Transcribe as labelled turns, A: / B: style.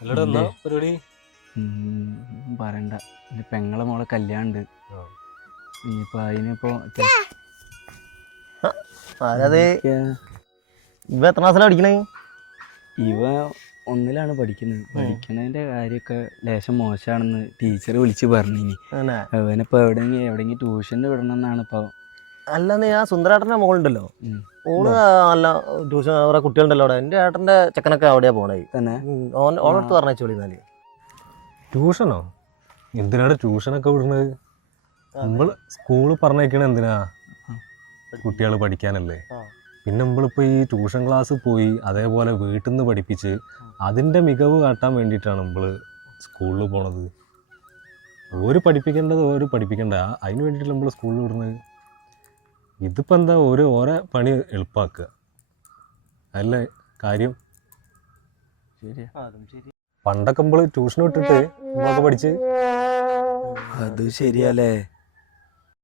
A: പരിപാടി?
B: പറയണ്ട. എന്റെ പെങ്ങളെ മോളെ കല്യാണുണ്ട് ഇനിയിപ്പോ
C: അതിനിപ്പോ ഇവ എത്ര ക്ലാസ്സിലാണ് പഠിക്കണേ?
B: ഇവ ഒന്നിലാണ് പഠിക്കുന്നത്. പഠിക്കുന്നതിന്റെ കാര്യമൊക്കെ ലേശം മോശമാണെന്ന് ടീച്ചർ വിളിച്ച് പറഞ്ഞിനി.
C: അവനിപ്പോ
B: എവിടെങ്കിലും എവിടെയെങ്കിലും എവിടെയെങ്കിലും ട്യൂഷന് വിടണം എന്നാണ് ഇപ്പൊ
C: അല്ലെന്ന് ആ സുന്ദരേട്ടന്റെ മോളുണ്ടല്ലോ. ഓൾ നല്ല ട്യൂഷൻ കുറെ കുട്ടികളുണ്ടല്ലോ അവിടെ. എന്റെ ഏട്ടന്റെ ചെക്കനൊക്കെ അവിടെയാ പോണേ.
B: തന്നെ?
C: ഓൻ ഓളടുത്ത് പറഞ്ഞു വിളിന്നാൽ
A: ട്യൂഷനോ? എന്തിനാണ് ട്യൂഷനൊക്കെ വിടുന്നത്? നമ്മൾ സ്കൂൾ പറഞ്ഞേക്കണ എന്തിനാ? കുട്ടികൾ പഠിക്കാനല്ലേ. പിന്നെ നമ്മളിപ്പോൾ ഈ ട്യൂഷൻ ക്ലാസ് പോയി അതേപോലെ വീട്ടിൽ നിന്ന് പഠിപ്പിച്ച് അതിന്റെ മികവ് കാട്ടാൻ വേണ്ടിയിട്ടാണ് നമ്മൾ സ്കൂളിൽ പോണത്. ഒരു പഠിപ്പിക്കേണ്ടത് ഒരു പഠിപ്പിക്കേണ്ട. അതിന് വേണ്ടിയിട്ട് നമ്മൾ സ്കൂളിൽ വിടുന്നത്. ഇതിപ്പോൾ എന്താ ഒരു ഓരോ പണി എളുപ്പമാക്കുക അല്ല കാര്യം പണ്ടൊക്കെ നമ്മൾ ട്യൂഷൻ വിട്ടിട്ട് നമ്മളൊക്കെ പഠിച്ച്
B: അത് ശരിയല്ലേ